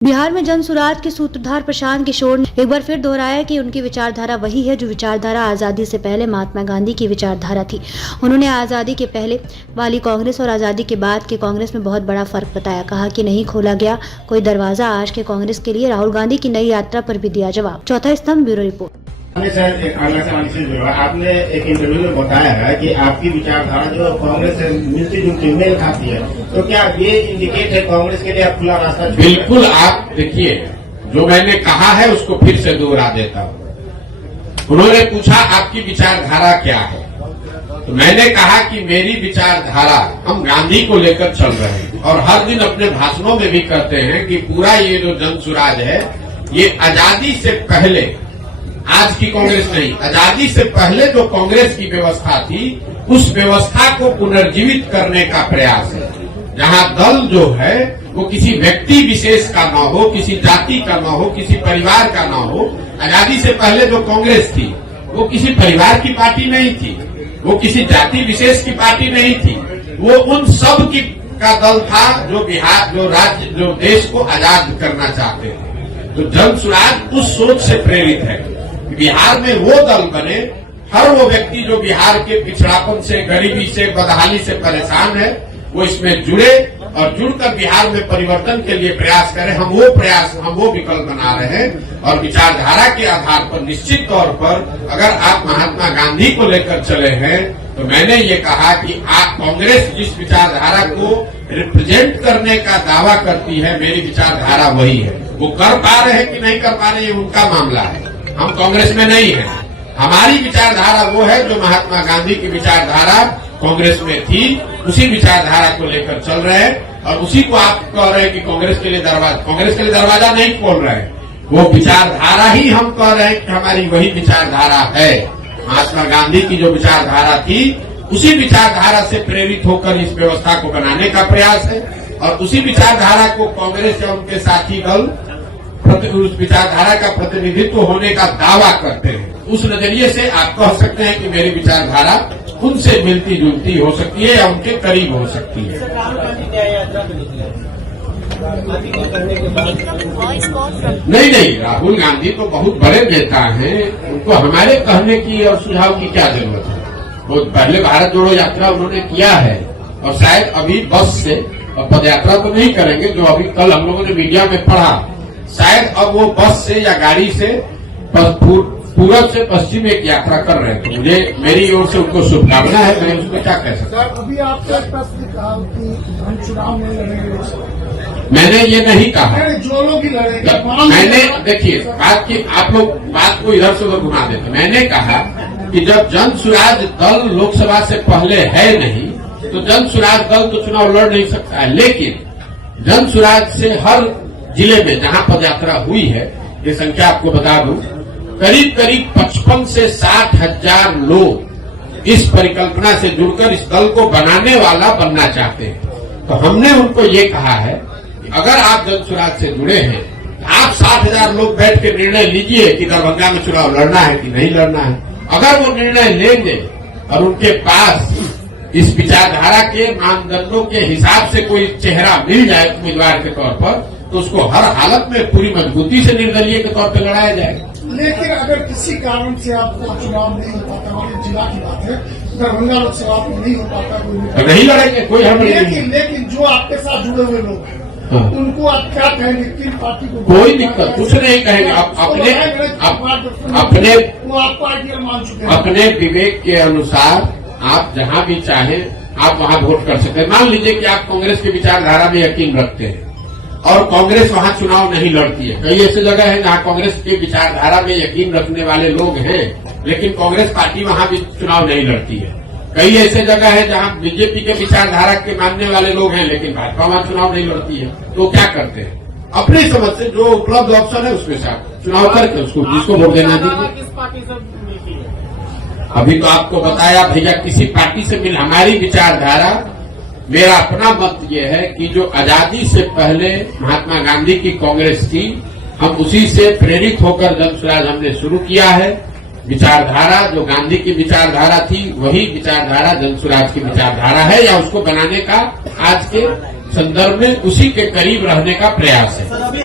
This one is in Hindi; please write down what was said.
बिहार में जन सुराज के सूत्रधार प्रशांत किशोर ने एक बार फिर दोहराया कि उनकी विचारधारा वही है जो विचारधारा आज़ादी से पहले महात्मा गांधी की विचारधारा थी। उन्होंने आज़ादी के पहले वाली कांग्रेस और आज़ादी के बाद के कांग्रेस में बहुत बड़ा फर्क बताया। कहा कि नहीं खोला गया कोई दरवाजा आज के कांग्रेस के लिए। राहुल गांधी की नई यात्रा पर भी दिया जवाब। चौथा स्तंभ, ब्यूरो रिपोर्ट। आपने एक इंटरव्यू में बताया है कि आपकी विचारधारा जो कांग्रेस से मिलती जुलती मेल खाती है, तो क्या ये इंडिकेट है कांग्रेस के लिए आप खुला रास्ता? बिल्कुल। आप देखिए, जो मैंने कहा है उसको फिर से दोहरा देता हूँ। उन्होंने पूछा आपकी विचारधारा क्या है, तो मैंने कहा कि मेरी विचारधारा, हम गांधी को लेकर चल रहे हैं और हर दिन अपने भाषणों में भी कहते हैं कि पूरा ये जो जन सुराज है ये आजादी से पहले, आज की कांग्रेस नहीं, आजादी से पहले जो कांग्रेस की व्यवस्था थी उस व्यवस्था को पुनर्जीवित करने का प्रयास है। जहां दल जो है वो किसी व्यक्ति विशेष का न हो, किसी जाति का न हो, किसी परिवार का न हो। आजादी से पहले जो कांग्रेस थी वो किसी परिवार की पार्टी नहीं थी, वो किसी जाति विशेष की पार्टी नहीं थी, वो उन सब की का दल था जो बिहार, जो राज्य, जो देश को आजाद करना चाहते थे। तो जन सुराज उस सोच से प्रेरित है। बिहार में वो दल बने, हर वो व्यक्ति जो बिहार के पिछड़ापन से, गरीबी से, बदहाली से परेशान है, वो इसमें जुड़े और जुड़कर बिहार में परिवर्तन के लिए प्रयास करें। हम वो विकल्प बना रहे हैं और विचारधारा के आधार पर निश्चित तौर पर अगर आप महात्मा गांधी को लेकर चले हैं तो मैंने ये कहा कि आप कांग्रेस जिस विचारधारा को रिप्रेजेंट करने का दावा करती है, मेरी विचारधारा वही है। वो कर पा रहे हैं कि नहीं कर पा रहे हैं, उनका मामला है। हम कांग्रेस में नहीं हैं। हमारी विचारधारा वो है जो महात्मा गांधी की विचारधारा कांग्रेस में थी, उसी विचारधारा को लेकर चल रहे हैं। और उसी को आप कह रहे हैं कि कांग्रेस के लिए दरवाजा नहीं खोल रहे हैं, वो विचारधारा ही हम कह रहे हैं कि हमारी वही विचारधारा है। महात्मा गांधी की जो विचारधारा थी उसी विचारधारा से प्रेरित होकर इस व्यवस्था को बनाने का प्रयास है और उसी विचारधारा को कांग्रेस या उनके साथी दल उस विचारधारा का प्रतिनिधित्व होने का दावा करते हैं। उस नजरिए से आप कह सकते हैं कि मेरी विचारधारा उनसे मिलती जुलती हो सकती है या उनके करीब हो सकती है। नहीं, राहुल गांधी तो बहुत बड़े नेता हैं, उनको हमारे कहने की और सुझाव की क्या जरूरत है। वो पहले भारत जोड़ो यात्रा उन्होंने किया है और शायद अभी बस से और पदयात्रा तो नहीं करेंगे, जो अभी कल हम लोगों ने मीडिया में पढ़ा, शायद अब वो बस से या गाड़ी से पूरब से पश्चिम एक यात्रा कर रहे हैं। तो मुझे मेरी ओर से उनको शुभकामना है, मैं उसको क्या कह सकता हूँ। अभी आपने प्रश्न कहा कि हम चुनाव में लड़ेंगे, मैंने ये नहीं कहा। जो लोग ही लड़ेंगे, मैंने देखिए बात की, आप लोग बात को इधर से उधर घुमा देते। मैंने कहा कि जब जन सुराज दल लोकसभा से पहले है नहीं तो जन सुराज दल तो चुनाव लड़ नहीं सकता है। लेकिन जन सुराज से हर जिले में जहां पदयात्रा हुई है, ये संख्या आपको बता दूं, करीब 55 से 60 हजार लोग इस परिकल्पना से जुड़कर इस दल को बनाने वाला बनना चाहते हैं। तो हमने उनको ये कहा है कि अगर आप जन सुराज से जुड़े हैं, आप 60 हजार लोग बैठ के निर्णय लीजिए कि दरभंगा में चुनाव लड़ना है कि नहीं लड़ना है। अगर वो निर्णय लेंगे और उनके पास इस विचारधारा के मानदंडों के हिसाब से कोई चेहरा मिल जाए उम्मीदवार के तौर पर, तो उसको हर हालत में पूरी मजबूती से निर्दलीय के तौर पर लड़ाया जाएगा। लेकिन अगर किसी कारण से आपको चुनाव नहीं हो पाता, हमारे जिला की बात है, दरभंगा लोकसभा में नहीं हो पाता, तो नहीं लड़ेंगे, कोई हमें लेकिन जो आपके साथ जुड़े हुए लोग हैं, हाँ, उनको आप क्या कहेंगे? किन पार्टी को? कोई दिक्कत कुछ नहीं कहेंगे। आप अपने विवेक के अनुसार आप जहां भी चाहें आप वहां वोट कर सकते हैं। मान लीजिए कि आप कांग्रेस की विचारधारा में यकीन रखते हैं और कांग्रेस वहां चुनाव नहीं लड़ती है। कई ऐसी जगह है जहां कांग्रेस की विचारधारा में यकीन रखने वाले लोग हैं लेकिन कांग्रेस पार्टी वहां भी चुनाव नहीं लड़ती है। कई ऐसे जगह है जहां बीजेपी के विचारधारा के मानने वाले लोग हैं लेकिन भाजपा वहां चुनाव नहीं लड़ती है। तो क्या करते हैं, अपनी समझ से जो उपलब्ध ऑप्शन है उसमें से चुनाव करके उसको जिसको वोट देना दीजिए। अभी तो आपको बताया भैया, किसी पार्टी से मिल, हमारी विचारधारा, मेरा अपना मत ये है कि जो आजादी से पहले महात्मा गांधी की कांग्रेस थी, हम उसी से प्रेरित होकर जन सुराज हमने शुरू किया है। विचारधारा जो गांधी की विचारधारा थी वही विचारधारा जन सुराज की विचारधारा है, या उसको बनाने का आज के संदर्भ में उसी के करीब रहने का प्रयास है।